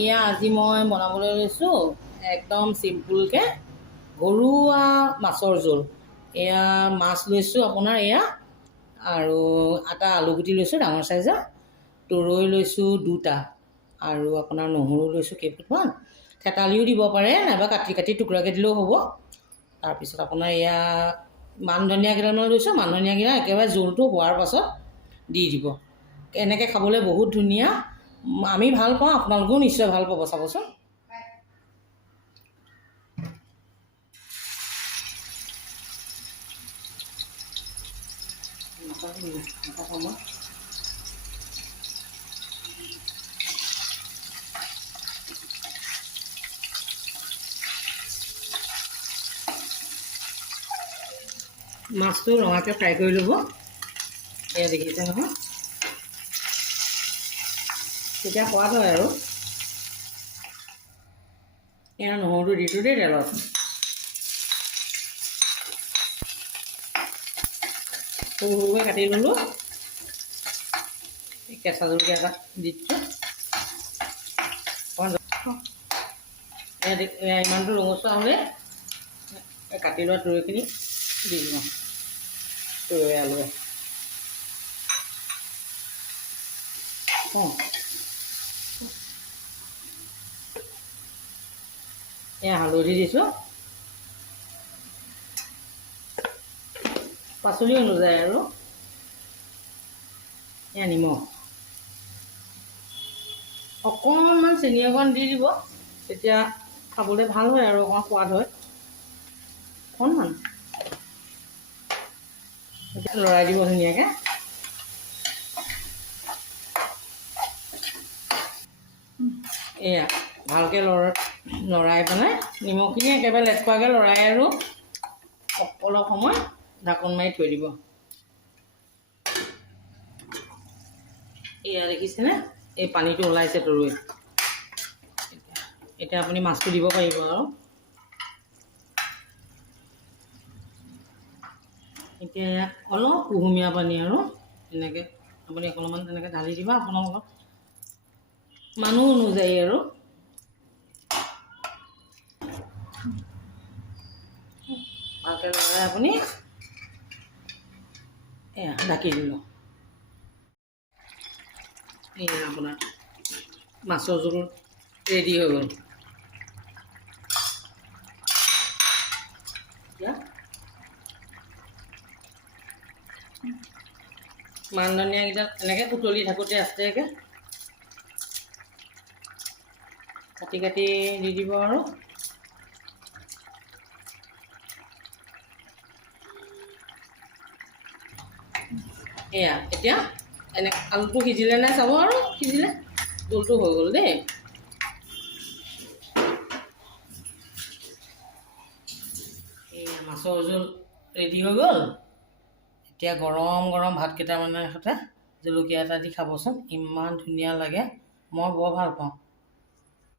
এয়া আজি মই বনাবলৈ লৈছোঁ একদম চিম্পুলকৈ ঘৰুৱা মাছৰ জোল। এয়া মাছ লৈছোঁ আপোনাৰ এয়া, আৰু এটা আলুগুটি লৈছোঁ ডাঙৰ চাইজৰ, তৰৈ লৈছোঁ 2টা, আৰু আপোনাৰ নহৰু লৈছোঁ কেইফুটমান, থেতালিও দিব পাৰে নাইবা কাটি কাটি টুকুৰাকৈ দিলেও হ'ব। তাৰপিছত আপোনাৰ এয়া মান ধনিয়া কেইডালমান লৈছোঁ, মান ধনিয়াকেইটা একেবাৰে জোলটো হোৱাৰ পাছত দি দিব। এনেকৈ খাবলৈ বহুত ধুনীয়া, আমি ভাল পাওঁ, আপোনালোকেও নিশ্চয় ভাল পাব, চাবচোন। মাছটো ৰঙাকৈ ফ্ৰাই কৰি ল'ব, এয়া দেখিছে নহয়, তেতিয়া সোৱাদ হয় আৰু। এয়া নহৰুটো দিছোঁ দেই তেলত, সৰু সৰুকৈ কাটি ল'লোঁ, কেঁচা জলকীয়া এটা দি দিছোঁ। এয়া ইমানটো ৰঙচুৱা হ'লে কাটি লোৱা তৰৈখিনি দি দিম, তৰৈ আলুৱে। এয়া হালধি দিছোঁ, পাচলি অনুযায়ী আৰু। এয়া নিমখ, অকণমান চেনি অকণ দি দিব, তেতিয়া খাবলৈ ভাল হয় আৰু অকণমান সোৱাদ হয়। অকণমান এতিয়া লৰাই দিব ধুনীয়াকৈ। এয়া ভালকৈ লৰাই পেলাই নিমখখিনি একেবাৰে লেটকুৱাকৈ লৰাই আৰু অলপ সময় ঢাকোন মাৰি থৈ দিব। এয়া দেখিছেনে, এই পানীটো ওলাইছে তৰৈ। এতিয়া আপুনি মাছটো দিব পাৰিব আৰু। এতিয়া ইয়াত অলপ কুহুমীয়া পানী আৰু তেনেকৈ আপুনি অকণমান তেনেকৈ ঢালি দিব, আপোনালোকৰ মানুহ অনুযায়ী আৰু। ভালকৈ লৰাই আপুনি এয়া ঢাকি দিলোঁ। এয়া আপোনাৰ মাছৰ জোল ৰেডি হৈ গ'ল। এতিয়া মান ধনিয়াকেইটা এনেকৈ উতলি থাকোঁতে আস্তেকৈ কাটি কাটি দি দিব আৰু। এয়া এতিয়া আলুটো সিজিলে নাই চাব, আৰু সিজিলে জোলটো হৈ গ'ল দেই। এয়া মাছৰ জোল ৰেডি হৈ গ'ল। এতিয়া গৰম গৰম ভাত কেইটামানৰ সৈতে জলকীয়া এটা দি খাবচোন, ইমান ধুনীয়া লাগে, মই বৰ ভাল পাওঁ।